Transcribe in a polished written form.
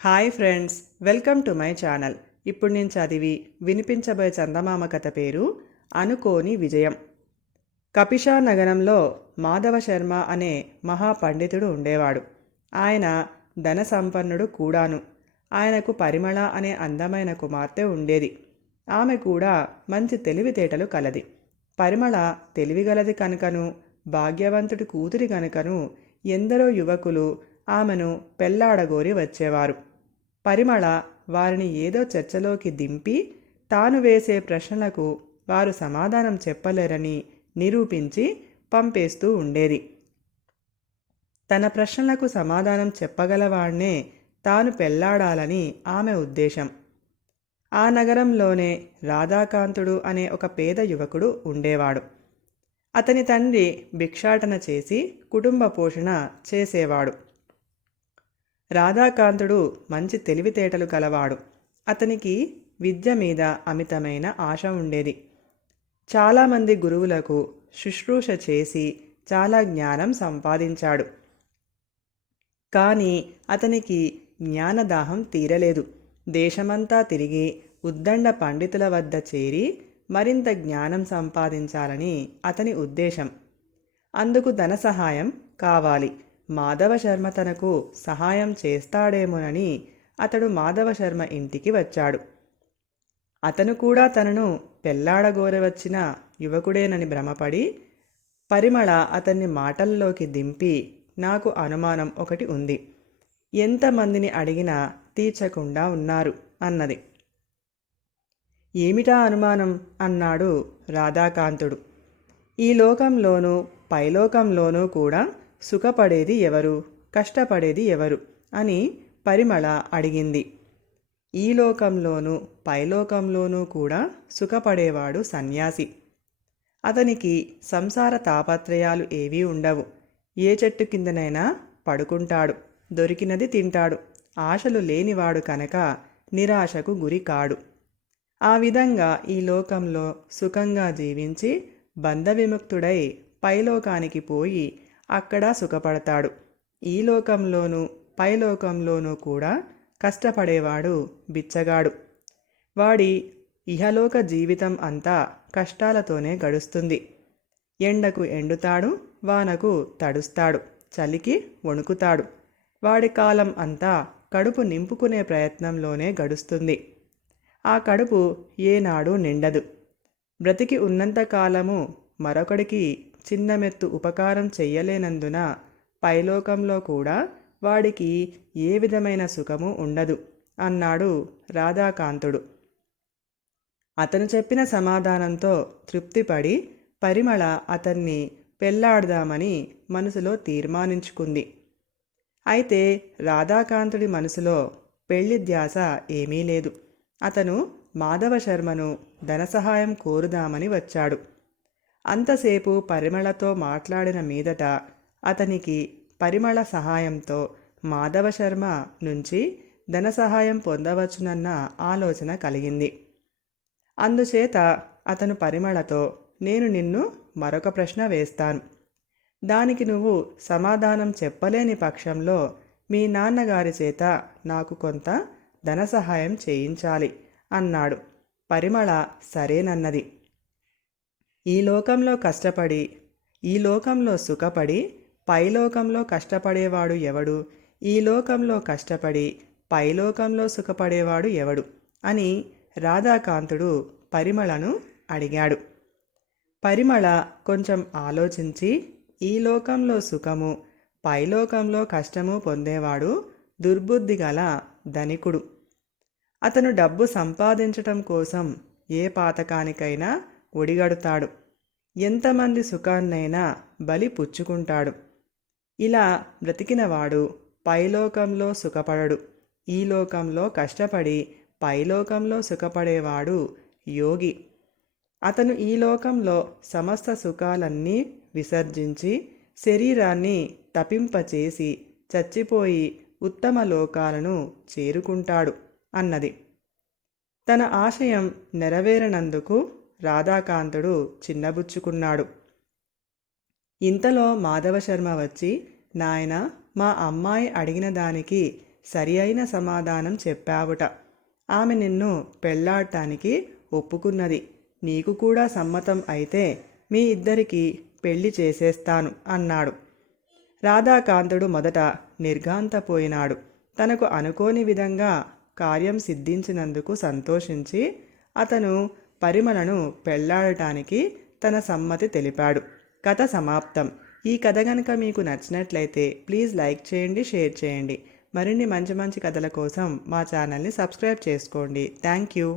Hi friends, welcome to my channel. ఇప్పుడు నేను చదివి వినిపించబోయే చందమామ కథ పేరు అనుకోని విజయం. కపిషా నగరంలో మాధవ శర్మ అనే మహాపండితుడు ఉండేవాడు. ఆయన ధన సంపన్నుడు కూడాను. ఆయనకు పరిమళ అనే అందమైన కుమార్తె ఉండేది. ఆమె కూడా మంచి తెలివితేటలు కలది. పరిమళ తెలివిగలది కనుకను, భాగ్యవంతుడి కూతురి కనుకను ఎందరో యువకులు ఆమెను పెళ్లాడగోరి వచ్చేవారు. పరిమళ వారిని ఏదో చర్చలోకి దింపి తాను వేసే ప్రశ్నలకు వారు సమాధానం చెప్పలేరని నిరూపించి పంపేస్తూ ఉండేది. తన ప్రశ్నలకు సమాధానం చెప్పగలవాణ్ణే తాను పెళ్లాడాలని ఆమె ఉద్దేశం. ఆ నగరంలోనే రాధాకాంతుడు అనే ఒక పేద యువకుడు ఉండేవాడు. అతని తండ్రి భిక్షాటన చేసి కుటుంబ పోషణ చేసేవాడు. రాధాకాంతుడు మంచి తెలివితేటలు కలవాడు. అతనికి విద్య మీద అమితమైన ఆశ ఉండేది. చాలామంది గురువులకు శుశ్రూష చేసి చాలా జ్ఞానం సంపాదించాడు. కానీ అతనికి జ్ఞానదాహం తీరలేదు. దేశమంతా తిరిగి ఉద్దండ పండితుల వద్ద చేరి మరింత జ్ఞానం సంపాదించాలని అతని ఉద్దేశం. అందుకు ధన సహాయం కావాలి. మాధవ శర్మ తనకు సహాయం చేస్తాడేమోనని అతడు మాధవ శర్మ ఇంటికి వచ్చాడు. అతను కూడా తనను పెళ్లాడగోరవచ్చిన యువకుడేనని భ్రమపడి పరిమళ అతన్ని మాటల్లోకి దింపి, నాకు అనుమానం ఒకటి ఉంది, ఎంతమందిని అడిగినా తీర్చకుండా ఉన్నారు అన్నది. ఏమిటా అనుమానం అన్నాడు రాధాకాంతుడు. ఈ లోకంలోనూ పైలోకంలోనూ కూడా సుఖపడేది ఎవరు, కష్టపడేది ఎవరు అని పరిమళ అడిగింది. ఈ లోకంలోనూ పైలోకంలోనూ కూడా సుఖపడేవాడు సన్యాసి. అతనికి సంసార తాపత్రయాలు ఏవీ ఉండవు. ఏ చెట్టు కిందనైనా పడుకుంటాడు, దొరికినది తింటాడు. ఆశలు లేనివాడు కనుక నిరాశకు గురి కాడు. ఆ విధంగా ఈ లోకంలో సుఖంగా జీవించి బంధవిముక్తుడై పైలోకానికి పోయి అక్కడ సుఖపడతాడు. ఈ లోకంలోనూ పైలోకంలోనూ కూడా కష్టపడేవాడు బిచ్చగాడు. వాడి ఇహలోక జీవితం అంతా కష్టాలతోనే గడుస్తుంది. ఎండకు ఎండుతాడు, వానకు తడుస్తాడు, చలికి వణుకుతాడు. వాడి కాలం అంతా కడుపు నింపుకునే ప్రయత్నంలోనే గడుస్తుంది. ఆ కడుపు ఏనాడు నిండదు. బ్రతికి ఉన్నంతకాలము మరొకడికి చిన్నమెత్తు ఉపకారం చెయ్యలేనందున పైలోకంలో కూడా వాడికి ఏ విధమైన సుఖము ఉండదు అన్నాడు రాధాకాంతుడు. అతను చెప్పిన సమాధానంతో తృప్తిపడి పరిమళ అతన్ని పెళ్లాడదామని మనసులో తీర్మానించుకుంది. అయితే రాధాకాంతుడి మనసులో పెళ్లి ధ్యాస ఏమీ లేదు. అతను మాధవ శర్మను ధన సహాయం కోరుదామని వచ్చాడు. అంతసేపు పరిమళతో మాట్లాడిన మీదట అతనికి పరిమళ సహాయంతో మాధవ శర్మ నుంచి ధన సహాయం పొందవచ్చునన్న ఆలోచన కలిగింది. అందుచేత అతను పరిమళతో, నేను నిన్ను మరొక ప్రశ్న వేస్తాను. దానికి నువ్వు సమాధానం చెప్పలేని పక్షంలో మీ నాన్నగారి చేత నాకు కొంత ధన సహాయం చేయించాలి అన్నాడు. పరిమళ సరేనన్నది. ఈ లోకంలో కష్టపడి, ఈ లోకంలో సుఖపడి, పైలోకంలో కష్టపడేవాడు ఎవడు, ఈ లోకంలో కష్టపడి పైలోకంలో సుఖపడేవాడు ఎవడు అని రాధాకాంతుడు పరిమళను అడిగాడు. పరిమళ కొంచెం ఆలోచించి, ఈ లోకంలో సుఖము, పైలోకంలో కష్టము పొందేవాడు దుర్బుద్ధి గల ధనికుడు. అతను డబ్బు సంపాదించటం కోసం ఏ పాతకానికైనా ఒడిగడుతాడు. ఎంతమంది సుఖాన్నైనా బలి పుచ్చుకుంటాడు. ఇలా బ్రతికినవాడు పైలోకంలో సుఖపడడు. ఈ లోకంలో కష్టపడి పైలోకంలో సుఖపడేవాడు యోగి. అతను ఈ లోకంలో సమస్త సుఖాలన్నీ విసర్జించి శరీరాన్ని తపింపచేసి చచ్చిపోయి ఉత్తమ లోకాలను చేరుకుంటాడు అన్నది. తన ఆశయం నెరవేరనందుకు రాధాకాంతుడు చిన్నబుచ్చుకున్నాడు. ఇంతలో మాధవ శర్మ వచ్చి, నాయనా, మా అమ్మాయి అడిగిన దానికి సరి అయిన సమాధానం చెప్పావుట. ఆమె నిన్ను పెళ్లాడటానికి ఒప్పుకున్నది. నీకు కూడా సమ్మతం అయితే మీ ఇద్దరికీ పెళ్లి చేసేస్తాను అన్నాడు. రాధాకాంతుడు మొదట నిర్ఘాంతపోయినాడు. తనకు అనుకోని విధంగా కార్యం సిద్ధించినందుకు సంతోషించి అతను పరిమళను పెళ్లాడటానికి తన సమ్మతి తెలిపాడు. కథ సమాప్తం. ఈ కథ గనుక మీకు నచ్చినట్లయితే ప్లీజ్ లైక్ చేయండి, షేర్ చేయండి. మరిన్ని మంచి మంచి కథల కోసం మా ఛానల్ని సబ్స్క్రైబ్ చేసుకోండి. Thank you.